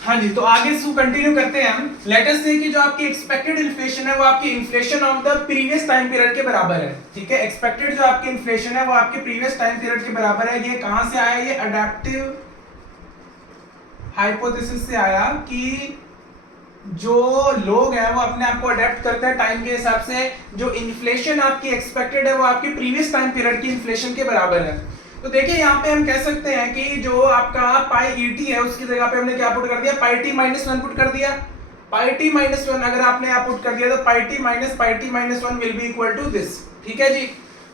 हाँ जी, तो आगे इसको कंटिन्यू करते हैं हम। लेट अस से कि जो आपकी एक्सपेक्टेड इन्फ्लेशन है वो आपकी inflation of the previous time period के बराबर है। ठीक है, एक्सपेक्टेड जो आपकी इन्फ्लेशन है वो आपके प्रीवियस टाइम पीरियड के बराबर है। ये कहां से आया? ये अडैप्टिव हाइपोथेसिस से आया कि जो लोग हैं वो अपने आप को अडेप्ट करते हैं टाइम के हिसाब से। जो इन्फ्लेशन आपकी एक्सपेक्टेड है वो आपकी प्रीवियस टाइम पीरियड की इन्फ्लेशन के बराबर है। तो देखिए यहाँ पे हम कह सकते हैं कि जो आपका पाई ईटी है उसकी जगह पे हमने क्या पुट कर दिया? पाई टी माइनस वन पुट कर दिया। पाई टी माइनस वन अगर आपने यहाँ पुट कर दिया तो pi t minus one will be equal to this. ठीक है जी,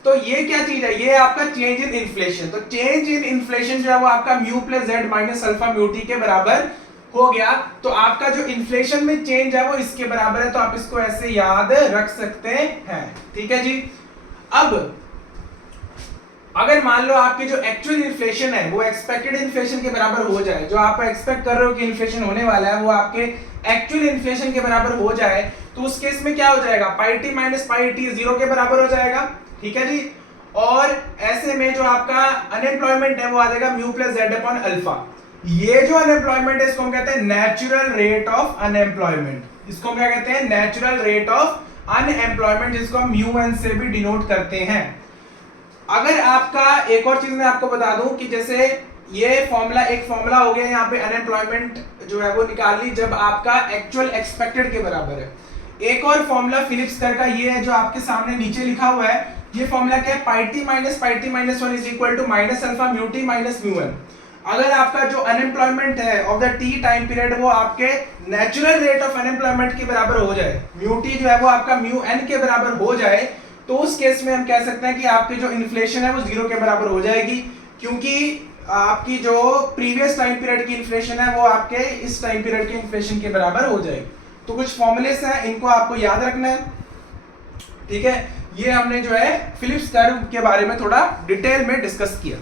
तो ये क्या चीज है? ये आपका चेंज इन इन्फ्लेशन। तो चेंज इन इन्फ्लेशन जो है वो आपका mu plus Z minus alpha mu T के बराबर हो गया। तो आपका जो इन्फ्लेशन में चेंज है वो इसके बराबर है, तो आप इसको ऐसे याद रख सकते हैं। ठीक है जी। अब अगर मान लो आपकी जो एक्चुअल इन्फ्लेशन है वो एक्सपेक्टेड इन्फ्लेशन के बराबर हो जाए, जो आप एक्सपेक्ट कर रहे हो कि इन्फ्लेशन होने वाला है वो आपके एक्चुअल इन्फ्लेशन के बराबर हो जाए, तो उस केस में क्या हो जाएगा? Pi t minus pi t zero के बराबर हो जाएगा। ठीक है जी। और ऐसे में जो आपका अनएम्प्लॉयमेंट है वो आ जाएगा mu plus Z upon alpha. ये जो अनएम्प्लॉयमेंट है इसको हम कहते हैं नेचुरल रेट ऑफ अनएम्प्लॉयमेंट। इसको हम क्या कहते हैं? नेचुरल रेट ऑफ अनएम्प्लॉयमेंट, जिसको हम म्यू एन से भी डिनोट करते हैं। अगर आपका एक और चीज मैं आपको बता दूं कि जैसे ये फॉर्मूला, एक फॉर्मूला हो गया यहाँ पे अनएम्प्लॉयमेंट जो है वो निकाल ली जब आपका एक्चुअल एक्सपेक्टेड के बराबर है। एक और फॉर्मूला फिलिप्स का ये है जो आपके सामने नीचे लिखा हुआ है। ये फॉर्मूला क्या है? Pi t minus one is equal to minus alpha mu t minus mu one. अगर आपका जो अनएम्प्लॉयमेंट है of the t time period वो आपके नेचुरल रेट ऑफ अनएम्प्लॉयमेंट के बराबर हो जाए, म्यू टी जो है वो आपका म्यू एन के बराबर हो जाए, तो उस केस में हम कह सकते हैं कि आपकी जो इन्फ्लेशन है वो जीरो के बराबर हो जाएगी, क्योंकि आपकी जो प्रीवियस टाइम पीरियड की इन्फ्लेशन है वो आपके इस टाइम पीरियड की इन्फ्लेशन के बराबर हो जाएगी। तो कुछ फॉर्मूलेस हैं, इनको आपको याद रखना है। ठीक है, ये हमने जो है फिलिप्स कर्व के बारे में थोड़ा डिटेल में डिस्कस किया।